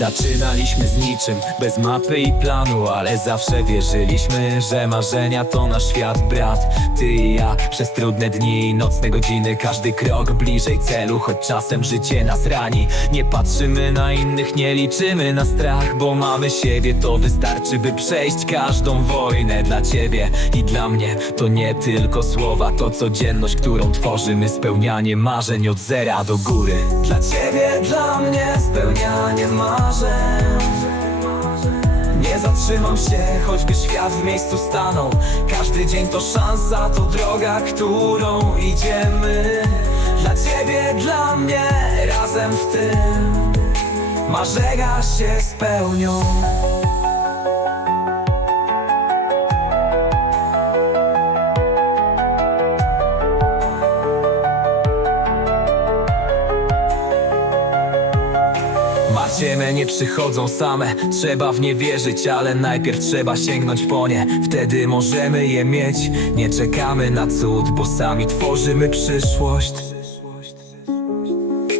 Zaczynaliśmy z niczym, bez mapy i planu Ale zawsze wierzyliśmy, że marzenia to nasz świat Brat, ty i ja, przez trudne dni i nocne godziny Każdy krok bliżej celu, choć czasem życie nas rani. Nie patrzymy na innych, nie liczymy na strach Bo mamy siebie, to wystarczy, by przejść każdą wojnę Dla ciebie. I dla mnie to nie tylko słowa To codzienność, którą tworzymy, spełnianie marzeń od zera do góry. Dla ciebie, dla mnie spełnianie marzeń nie zatrzymam się, choćby świat w miejscu stanął. Każdy dzień to szansa, to droga, którą idziemy. Dla ciebie, dla mnie, razem w tym. Marzenia się spełnią Marcie nie przychodzą same. Trzeba w nie wierzyć, ale najpierw trzeba sięgnąć po nie. Wtedy możemy je mieć. Nie czekamy na cud, bo sami tworzymy przyszłość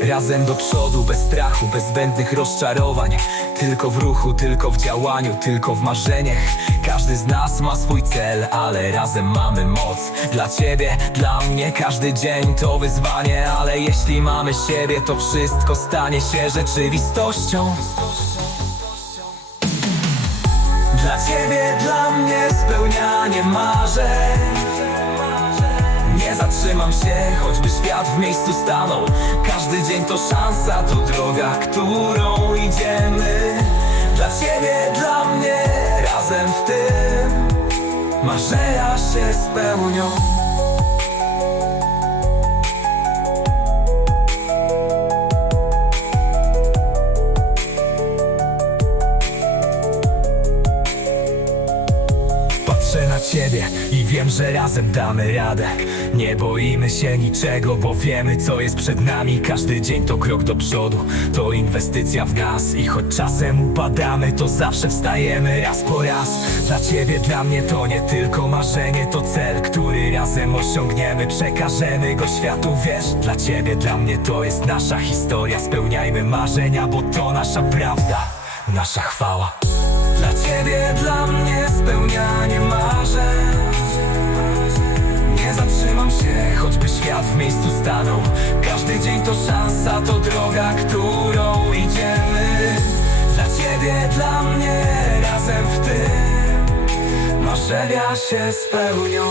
Razem do przodu, bez strachu, bez zbędnych rozczarowań. Tylko w ruchu, tylko w działaniu, tylko w marzeniach. Każdy z nas ma swój cel, ale razem mamy moc. Dla ciebie, dla mnie każdy dzień to wyzwanie Ale jeśli mamy siebie, to wszystko stanie się rzeczywistością. Dla ciebie, dla mnie spełnianie marzeń zatrzymam się, choćby świat w miejscu stanął. Każdy dzień to szansa, to droga, którą idziemy. Dla ciebie, dla mnie, razem w tym. Marzenia się spełnią ciebie i wiem, że razem damy radę. Nie boimy się niczego, bo wiemy co jest przed nami. Każdy dzień to krok do przodu, to inwestycja w nas. I choć czasem upadamy, to zawsze wstajemy raz po raz. Dla ciebie, dla mnie to nie tylko marzenie, to cel, który razem osiągniemy. Przekażemy go światu, wiesz? Dla ciebie, dla mnie to jest nasza historia. Spełniajmy marzenia, bo to nasza prawda, nasza chwała to szansa, to droga, którą idziemy. Dla ciebie, dla mnie, razem w tym. Marzenia się spełnią